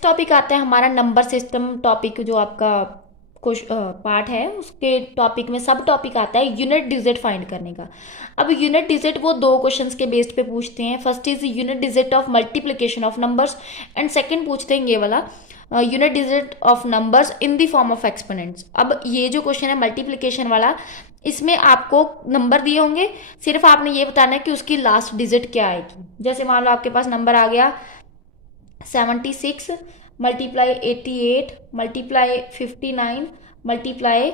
Next topic आता है हमारा नंबर सिस्टम टॉपिक, जो आपका कुछ पार्ट है उसके टॉपिक में सब टॉपिक आता है यूनिट डिजिट फाइंड करने का। अब यूनिट डिजिट वो दो क्वेश्चंस के बेस्ड पे पूछते हैं। First is unit digit of multiplication of numbers and second पूछते हैं ये वाला unit digit of numbers in the form of exponents. अब ये जो क्वेश्चन है मल्टीप्लिकेशन वाला, इसमें आपको नंबर दिए होंगे, सिर्फ आपने ये बताना है कि उसकी लास्ट डिजिट क्या आएगी। जैसे मान लो आपके पास नंबर आ गया 76 मल्टीप्लाई 88 मल्टीप्लाई 59 मल्टीप्लाई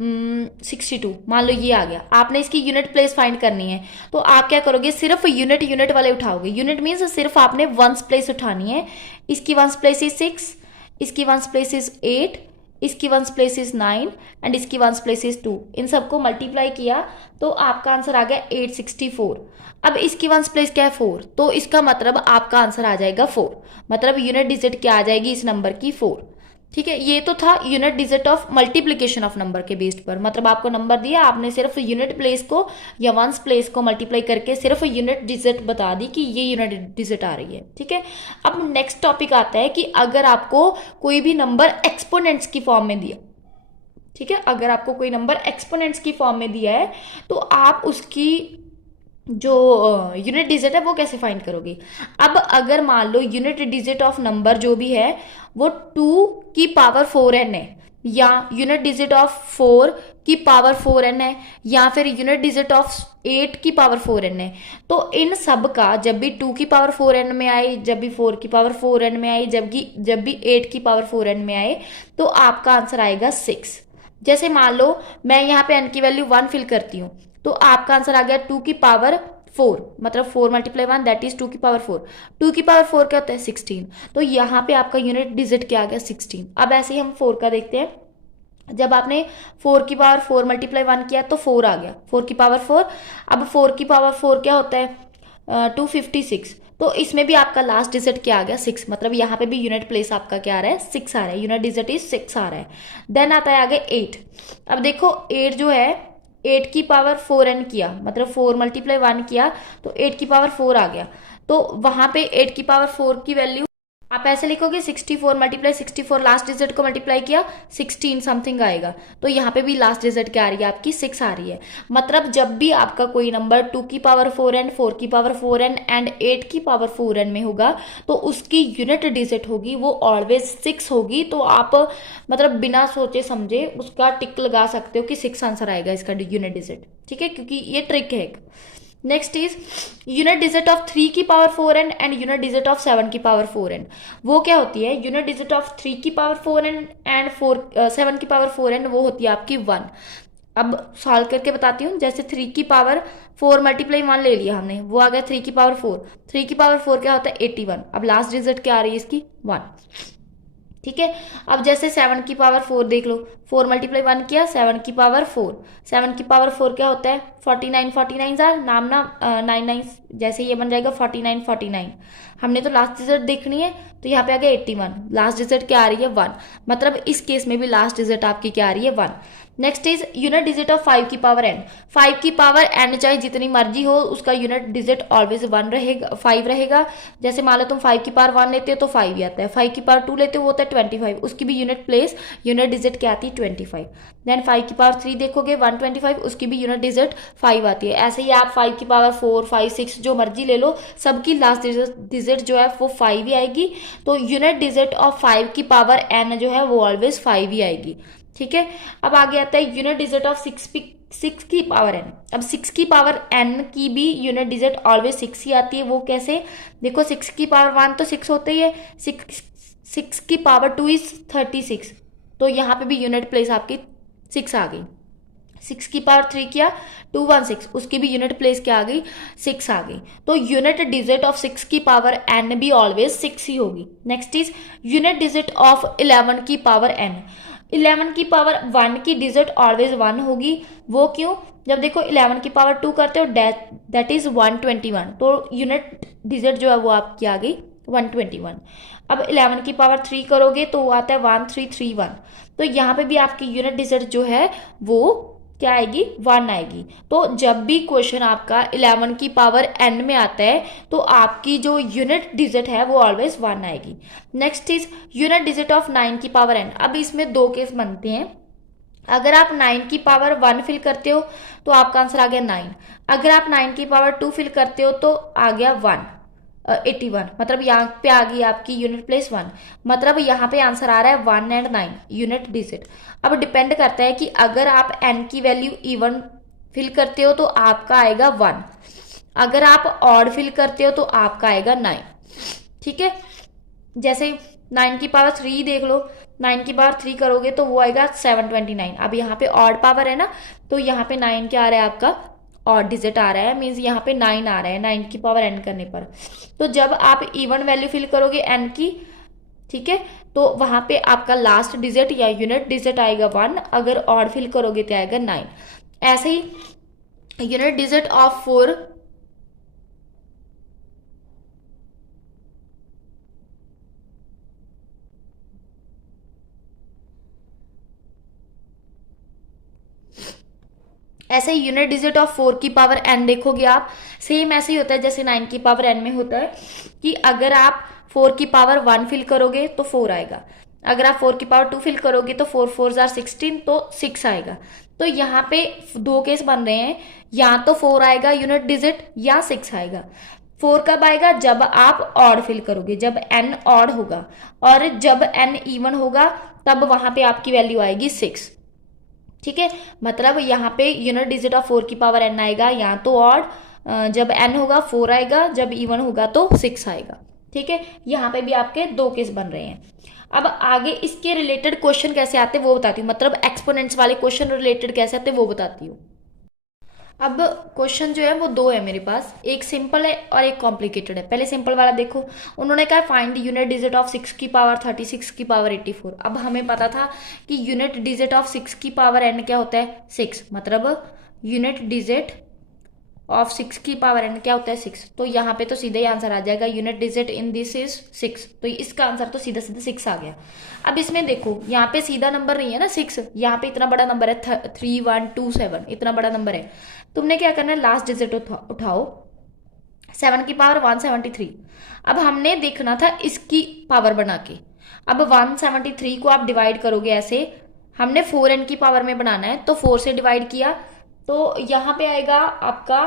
62, मान लो ये आ गया। आपने इसकी यूनिट प्लेस फाइंड करनी है, तो आप क्या करोगे, सिर्फ यूनिट यूनिट वाले उठाओगे। यूनिट मीन्स सिर्फ आपने वंस प्लेस उठानी है। इसकी वंस प्लेस इज 6, इसकी वंस प्लेस इज 8, इसकी वंस प्लेस इज 9 एंड इसकी वंस प्लेस इज 2। इन सबको मल्टीप्लाई किया तो आपका आंसर आ गया 864। अब इसकी वंस प्लेस क्या है 4, तो इसका मतलब आपका आंसर आ जाएगा 4। मतलब यूनिट डिजिट क्या आ जाएगी इस नंबर की 4। ठीक है, ये तो था unit digit of multiplication of number के बेस्ड पर। मतलब आपको नंबर दिया, आपने सिर्फ यूनिट प्लेस को या वंस प्लेस को मल्टीप्लाई करके सिर्फ यूनिट डिजिट बता दी कि ये यूनिट डिजिट आ रही है। ठीक है, अब नेक्स्ट टॉपिक आता है कि अगर आपको कोई भी नंबर एक्सपोनेंट्स की फॉर्म में दिया, ठीक है, अगर आपको कोई नंबर एक्सपोनेंट्स की फॉर्म में दिया है तो आप उसकी जो यूनिट डिजिट है वो कैसे फाइंड करोगे। अब अगर मान लो यूनिट डिजिट ऑफ नंबर जो भी है वो 2 की पावर 4n है, या यूनिट डिजिट ऑफ 4 की पावर 4n है, या फिर यूनिट डिजिट ऑफ 8 की पावर 4n है, तो इन सब का जब भी 2 की पावर 4n में आए, जब भी 4 की पावर 4n में आए, जब भी 8 की पावर 4n में आए, तो आपका आंसर आएगा 6। जैसे मान लो मैं यहाँ पे n की वैल्यू 1 फिल करती हूँ, तो आपका आंसर आ गया 2 की पावर 4, मतलब 4 मल्टीप्लाई 1 दैट इज 2 की पावर 4। 2 की पावर 4 क्या होता है 16, तो यहाँ पे आपका यूनिट डिजिट क्या आ गया 16। अब ऐसे ही हम 4 का देखते हैं। जब आपने 4 की पावर 4 मल्टीप्लाई 1 किया तो 4 आ गया, 4 की पावर 4। अब 4 की पावर 4 क्या होता है 256, तो इसमें भी आपका लास्ट डिजिट क्या आ गया 6। मतलब यहाँ पे भी यूनिट प्लेस आपका क्या आ रहा है 6 आ रहा है, यूनिट डिजिट इज 6 आ रहा है। देन आता है आगे 8। अब देखो 8 जो है 8 की पावर 4n किया, मतलब 4 मल्टीप्लाई 1 किया तो 8 की पावर 4 आ गया। तो वहां पे 8 की पावर 4 की वैल्यू आप ऐसे लिखोगे 64 मल्टीप्लाई 64, लास्ट डिजिट को मल्टीप्लाई किया 16 समथिंग आएगा। तो यहाँ पे भी लास्ट डिजिट क्या आ रही है आपकी 6 आ रही है। मतलब जब भी आपका कोई नंबर 2 की पावर 4n, 4 की पावर 4n एंड 8 की पावर 4n में होगा तो उसकी यूनिट डिजिट होगी वो ऑलवेज 6 होगी। तो आप मतलब बिना सोचे समझे उसका टिक लगा सकते हो कि 6 आंसर आएगा इसका यूनिट डिजिट। ठीक है, क्योंकि ये ट्रिक है एक। Next is unit digit of 3 की power 4n and unit digit of 7 की पावर 4n। वो क्या होती है, यूनिट डिजिट ऑफ 3 की पावर 4n एंड 7 की पावर 4n वो होती है आपकी 1। अब सॉल्व करके बताती हूँ। जैसे 3 की पावर 4 मल्टीप्लाई 1 ले लिया हमने, वो आ गया 3 की पावर 4। 3 की पावर 4 क्या होता है 81। अब लास्ट डिजिट क्या आ रही है इसकी 1। ठीक है, अब जैसे 7 की पावर 4 देख लो, 4 मल्टीप्लाई 1 किया 7 की पावर 4। 7 की पावर 4 क्या होता है 49, 49 जार नाम ना 99, जैसे ये बन जाएगा 49 49। हमने तो लास्ट डिजिट देखनी है, तो यहाँ पे आ गया 81, लास्ट डिजिट क्या आ रही है 1। मतलब इस केस में भी लास्ट डिजिट आपकी क्या आ रही है 1। Next is unit digit of 5 की पावर n। 5 की पावर n चाहे जितनी मर्जी हो उसका यूनिट डिजिट ऑलवेज 1 रहेगा, 5 रहेगा। जैसे मान लो तुम 5 की पावर 1 लेते हो तो 5 ही आता है, 5 की पावर 2 लेते हो वो होता है 25, उसकी भी यूनिट प्लेस यूनिट डिजिट क्या आती है 25। देन 5 की पावर 3 देखोगे 125, उसकी भी यूनिट डिजिट 5 आती है। ऐसे ही आप 5 की पावर 4 5 6 जो मर्जी ले लो, सबकी लास्ट डिजिट जो है वो 5 ही आएगी। तो यूनिट डिजिट ऑफ 5 की पावर n जो है वो ऑलवेज 5 ही आएगी। ठीक है, अब आगे आता है यूनिट डिजिट ऑफ 6 की पावर n। अब 6 की पावर n की भी यूनिट डिजिट ऑलवेज 6 ही आती है। वो कैसे, देखो 6 की पावर 1 तो 6 होते ही है, 6 की पावर 2 इज 36, तो यहाँ पे भी यूनिट प्लेस आपकी 6 आ गई। 6 की पावर 3 किया 216, उसकी भी यूनिट प्लेस क्या आ गई 6 आ गई। तो यूनिट डिजिट ऑफ 6 की पावर n भी ऑलवेज 6 ही होगी। Next is unit digit of 11 की पावर n। 11 की पावर 1 की डिजिट ऑलवेज 1 होगी। वो क्यों, जब देखो 11 की पावर 2 करते हो दैट इज 121, तो यूनिट डिजिट जो है वो आपकी आ गई 121। अब 11 की पावर 3 करोगे तो वो आता है 1331, तो यहाँ पे भी आपकी यूनिट डिजिट जो है वो क्या आएगी, 1 आएगी। तो जब भी क्वेश्चन आपका 11 की पावर n में आता है तो आपकी जो यूनिट डिजिट है वो ऑलवेज 1 आएगी। Next is unit digit of 9 की पावर n। अब इसमें दो केस बनते हैं। अगर आप 9 की पावर 1 फिल करते हो तो आपका आंसर आ गया 9। अगर आप 9 की पावर 2 फिल करते हो तो आ गया 1, 81। मतलब यहाँ पे आ गई आपकी यूनिट प्लेस 1। मतलब यहाँ पे आंसर आ रहा है 1 एंड 9 यूनिट डिजिट। अब डिपेंड करता है कि अगर आप n की वैल्यू इवन फिल करते हो तो आपका आएगा 1, अगर आप ऑड फिल करते हो तो आपका आएगा 9। ठीक है, जैसे 9 की पावर 3 देख लो, 9 की पावर 3 करोगे तो वो आएगा 729। अब यहाँ पे ऑड पावर है ना, तो यहाँ पे 9 क्या आ रहा है आपका, ऑड डिजिट आ रहा है, मीन्स यहाँ पे 9 आ रहा है 9 की पावर n करने पर। तो जब आप इवन वैल्यू फिल करोगे n की, ठीक है, तो वहां पे आपका लास्ट डिजिट या यूनिट डिजिट आएगा 1, अगर ऑड फिल करोगे तो आएगा 9। ऐसे ही यूनिट डिजिट ऑफ 4, ऐसे ही यूनिट डिजिट ऑफ 4 की पावर n देखोगे आप, सेम ऐसे ही होता है जैसे 9 की पावर n में होता है कि अगर आप 4 की पावर 1 फिल करोगे तो 4 आएगा, अगर आप 4 की पावर 2 फिल करोगे तो 4 4 जार 16 तो 6 आएगा। तो यहाँ पे दो केस बन रहे हैं, या तो 4 आएगा यूनिट डिजिट या 6 आएगा। 4 कब आएगा, जब आप ऑड फिल करोगे, जब n ऑड होगा, और जब n इवन होगा तब वहां पे आपकी वैल्यू आएगी 6। ठीक है, मतलब यहाँ पे यूनिट डिजिट ऑफ 4 की पावर n आएगा, या तो ऑड, जब n होगा 4 आएगा, जब इवन होगा तो 6 आएगा। ठीक है, यहाँ पे भी आपके दो केस बन रहे हैं। अब आगे इसके रिलेटेड क्वेश्चन कैसे आते हैं वो बताती हूँ, मतलब एक्सपोनेंट्स वाले क्वेश्चन रिलेटेड कैसे आते हैं वो बताती हूँ। अब क्वेश्चन जो है वो दो है मेरे पास, एक सिंपल है और एक कॉम्प्लिकेटेड है। पहले सिंपल वाला देखो, उन्होंने कहा फाइंड यूनिट डिजिट ऑफ 6 की पावर 36 की पावर 84। अब हमें पता था कि यूनिट डिजिट ऑफ 6 की पावर n क्या होता है, 6। मतलब यूनिट डिजिट ऑफ 6 की पावर n क्या होता है, 6। तो यहाँ पे तो सीधा ही आंसर आ जाएगा, unit digit in this is 6। तो इसका आंसर तो सीधा सीधा 6 आ गया। अब इसमें देखो, यहाँ पे सीधा नंबर नहीं है ना 6, यहाँ पे इतना बड़ा नंबर है 3127, इतना बड़ा नंबर है। तुमने क्या करना है, लास्ट डिजिट उठाओ, 7 की पावर 173। अब हमने देखना था इसकी पावर बना के। अब 173 को आप डिवाइड करोगे ऐसे, हमने 4n की पावर में बनाना है तो 4 से डिवाइड किया तो यहाँ पे आएगा आपका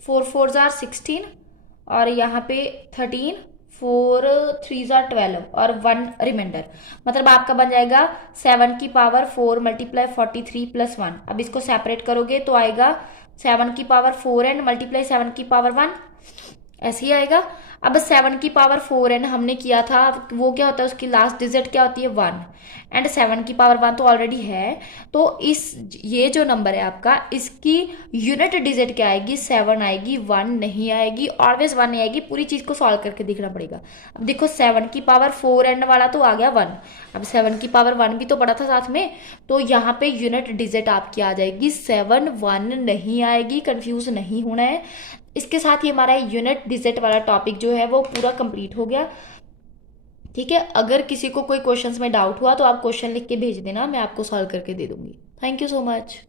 4 4 जार 16, और यहाँ पे 13, 4 3 जार 12 और 1 रिमाइंडर। मतलब आपका बन जाएगा 7 की पावर 4 मल्टीप्लाई 43 प्लस 1। अब इसको सेपरेट करोगे तो आएगा 7 की पावर 4n मल्टीप्लाई 7 की पावर 1, ऐसे ही आएगा। अब 7 की पावर 4n हमने किया था, वो क्या होता है, उसकी लास्ट डिजिट क्या होती है 1, एंड 7 की पावर 1 तो ऑलरेडी है। तो ये जो नंबर है आपका, इसकी यूनिट डिजिट क्या आएगी, 7 आएगी, 1 नहीं आएगी, ऑलवेज 1 नहीं आएगी। पूरी चीज को सॉल्व करके देखना पड़ेगा। अब देखो 7 की पावर 4n वाला तो आ गया 1, अब 7 की पावर 1 भी तो पड़ा था साथ में, तो यहाँ पे यूनिट डिजिट आपकी आ जाएगी 7, 1 नहीं आएगी। कंफ्यूज नहीं होना है। इसके साथ ही हमारा यूनिट डिजिट वाला टॉपिक जो है वो पूरा कंप्लीट हो गया। ठीक है, अगर किसी को कोई क्वेश्चंस में डाउट हुआ तो आप क्वेश्चन लिख के भेज देना, मैं आपको सॉल्व करके दे दूंगी। Thank you so much.